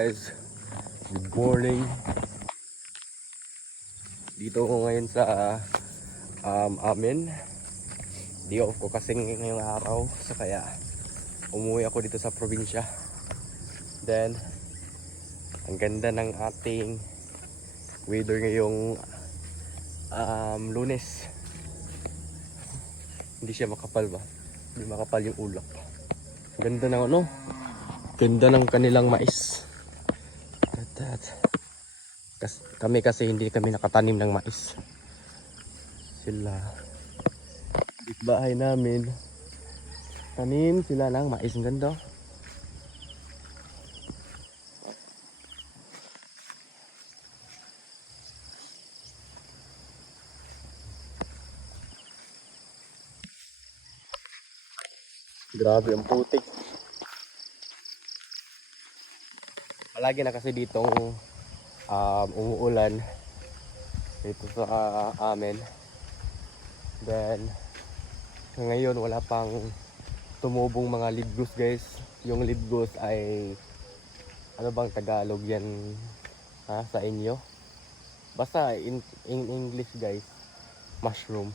guys, good morning. Dito ko ngayon sa um, amin. Di off ko kasi ngayong araw. So kaya umuwi ako dito sa probinsya. Then, ang ganda ng ating weather ngayong um, lunes. Hindi siya makapal ba? Hindi makapal yung ulap. Ganda ng ano? Ganda ng kanilang mais. Kami kasi hindi kami nakatanim ng mais. Sila. Bahay namin. Tanim sila ng mais. Ang ganda. Grabe ang putik. Palagi na kasi ditong um, umuulan dito sa ah, amin. Then, ngayon wala pang tumubong mga lidgus guys. Yung lidgus ay ano bang Tagalog yan ha, sa inyo? Basta in, in English guys, mushroom.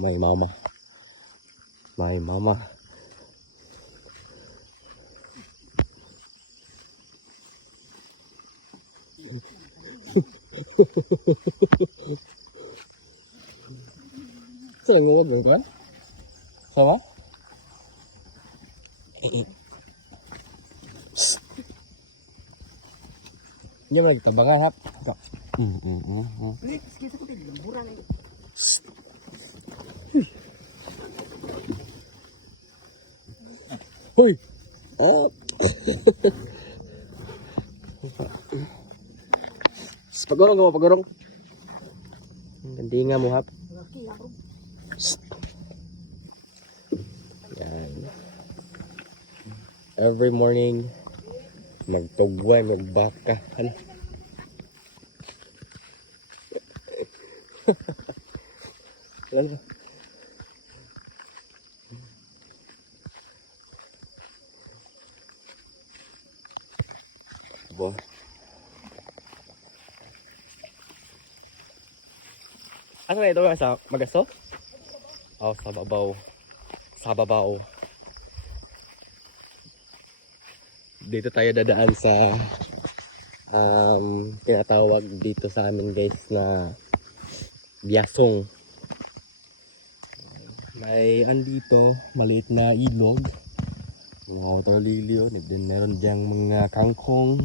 My mama. My mama. Saan mo ba ba? Sama? Eh, eh. Hindi mo nagtabangan hap. Mm, mm, mm, mm. Please, kita ko din, lamburan eh. Hoy! Oh! pagorong mo, pagorong. Hindi nga mo hap. Yan. Every morning, magtugway, magbaka. Ano? Ano? Na ito sa magasto? Oh, sa babaw. Sa babaw. Dito tayo dadaan sa um, tinatawag dito sa amin guys na biasong. May andito, maliit na ilog. Mga water lily. And then meron diyang mga kangkong.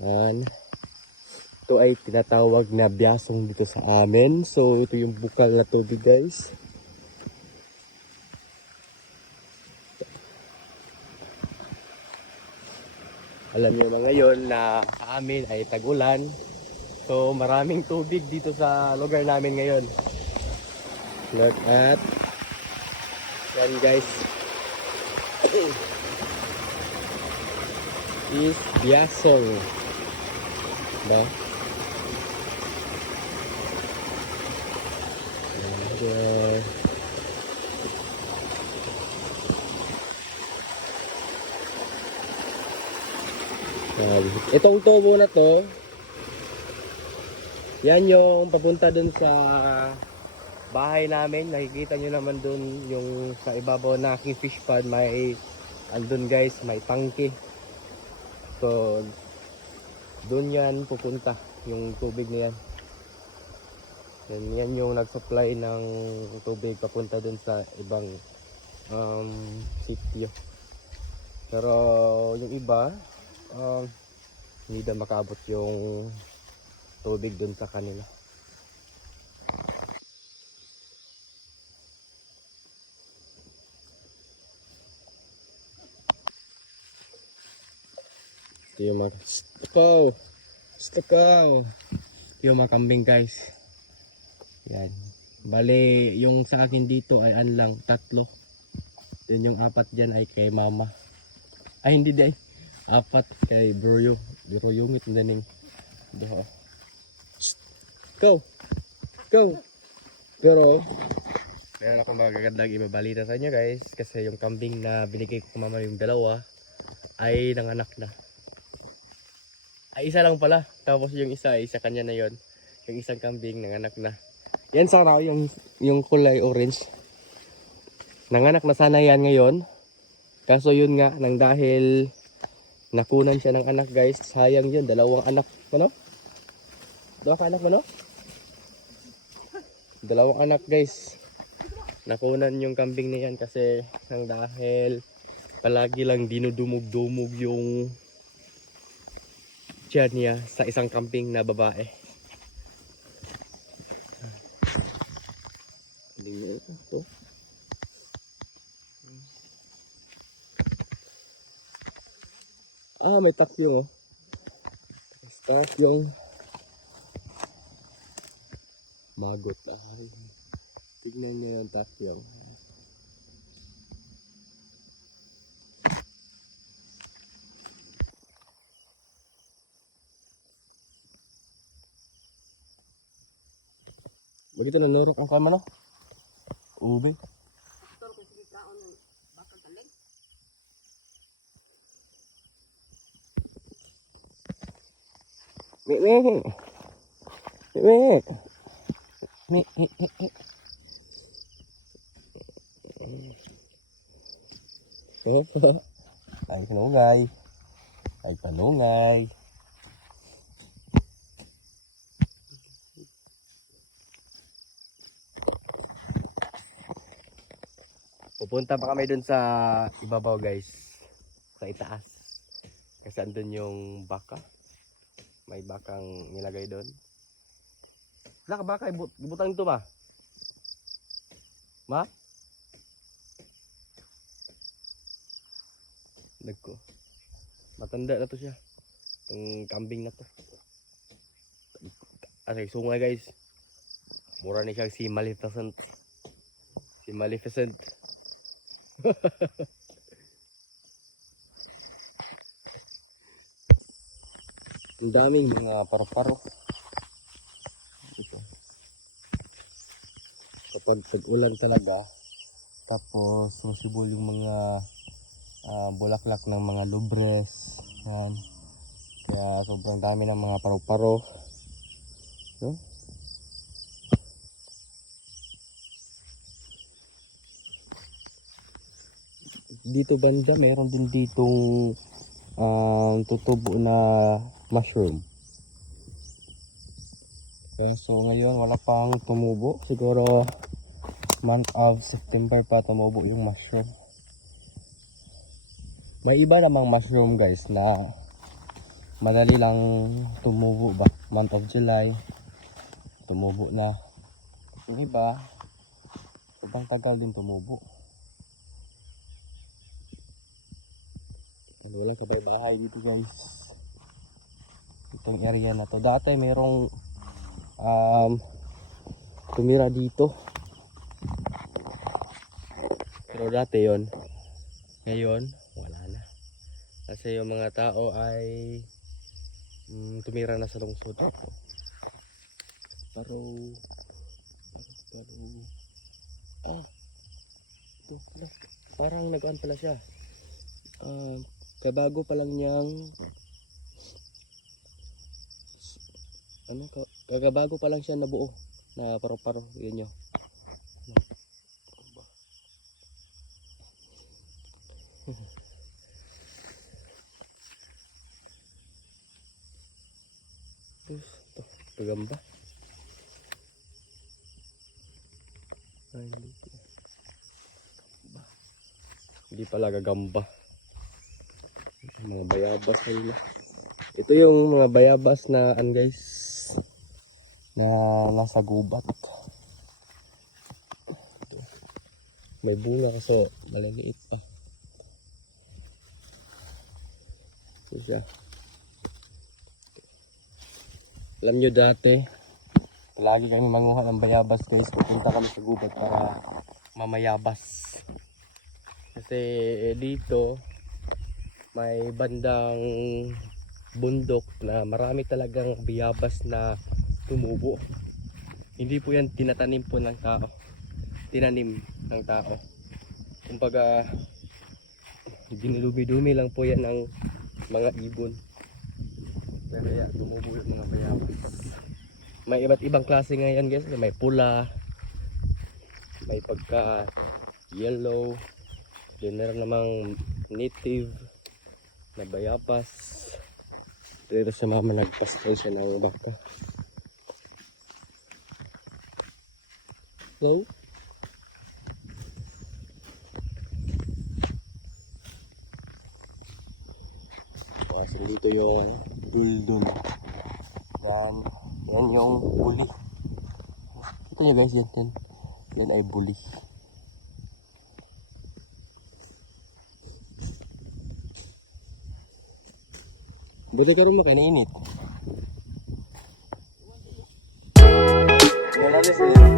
Yan. Ito ay tinatawag na biasong dito sa amin. So ito yung bukal na tubig guys. Alam niyo mga ngayon na sa amin ay tag-ulan. So maraming tubig dito sa lugar namin ngayon. Look at yan guys. is biasong. Ba? Ayan. Grabe. Itong tubo na to, yan yung papunta dun sa bahay namin. Nakikita nyo naman dun yung sa ibabaw na aking fish pond. May, andun guys, may tangke. So, dun yan pupunta, yung tubig na yan. Yan, yan yung nag-supply ng tubig papunta dun sa ibang um, sitio. Pero yung iba, um, hindi na makaabot yung tubig dun sa kanila. Ito yung mga... Stakaw! Stakaw! Ito yung mga kambing guys. Yan. Bale, yung sa akin dito ay an lang, tatlo. Then yung apat dyan ay kay mama. Ay, hindi di ay. Apat kay bro yung. Bro yung it na ning. Shh. Go! Go! Pero, meron akong magagandang ibabalita sa inyo guys. Kasi yung kambing na binigay ko mama yung dalawa ay nanganak na. Ay, isa lang pala. Tapos yung isa, isa kanya na yon Yung isang kambing, nanganak na. Yan sana, yung, yung kulay orange. Nanganak na sana yan ngayon. Kaso yun nga, nang dahil nakunan siya ng anak guys, sayang yun, dalawang anak. Ano? Dalawa ka anak mo, no? Dalawang anak guys. Nakunan yung kambing na yan kasi nang dahil palagi lang dinudumog-dumog yung tiyan niya sa isang kambing na babae. Hindi ito. Ah, may takyong oh. Magot ah. Tignan niyo yung takyong. Begitu na lorok ang kama no? Ube. Tol ko sige kaon ng bakang talig. Mi mi. Mi mi. Mi mi mi. mi. Opo. Ay panungay. Ay panungay. Pupunta pa kami dun sa ibabaw guys. Sa itaas. Kasi andun yung baka. May bakang nilagay doon. Wala ka baka, ibut ibutang ito ma. Ma? Nagko. Matanda na to siya. Ang kambing na to. Asay sungay guys. Mura ni siyang si Maleficent. Si Maleficent. Ang daming mga paro-paro. Ito. Kapag tag-ulan talaga, tapos masibol yung mga ah, bulaklak ng mga lubres. Yan. Kaya sobrang dami ng mga paro-paro. No? Dito banda, meron din ditong um, tutubo na mushroom. So ngayon wala pang tumubo. Siguro month of September pa tumubo yung mushroom. May iba namang mushroom guys na madali lang tumubo ba. Month of July tumubo na. Yung iba sobrang tagal din tumubo. Walang kabay-bahay dito guys itong area na to. Dati mayroong um, tumira dito. Pero dati yon Ngayon, wala na. Kasi yung mga tao ay mm, tumira na sa lungsod dito. Pero, pero, ah, ito. Parang nag-aan pala siya. Um, kaya bago pa lang niyang ano ka kagabago pa lang siya nabuo na paro-paro yun yun Terus, to, gagamba. Ay, hindi. Hindi pala gagamba. Mga bayabas yun. Ito yung mga bayabas na an guys na nasa gubat. May bunga kasi maliliit pa. Ito siya. Alam nyo dati, lagi kami manguha ng bayabas guys. Pupunta kami sa gubat para mamayabas. Kasi eh, dito, may bandang bundok na marami talagang bayabas na tumubo. Hindi po yan tinatanim po ng tao. Tinanim ng tao. Kumbaga, dinulumi-dumi lang po yan ng mga ibon. Kaya tumubo yung mga bayabas. May iba't ibang klase ngayon guys. May pula, may pagka yellow, then meron namang native na bayabas. Pero sa mama nagpastay siya ng baka. Okay. Tapos dito yung buldon. Yan. Yan yung buli. Kita nyo guys, yan. Yan, yan ay buli. Buti ka rin makainit. Yan lang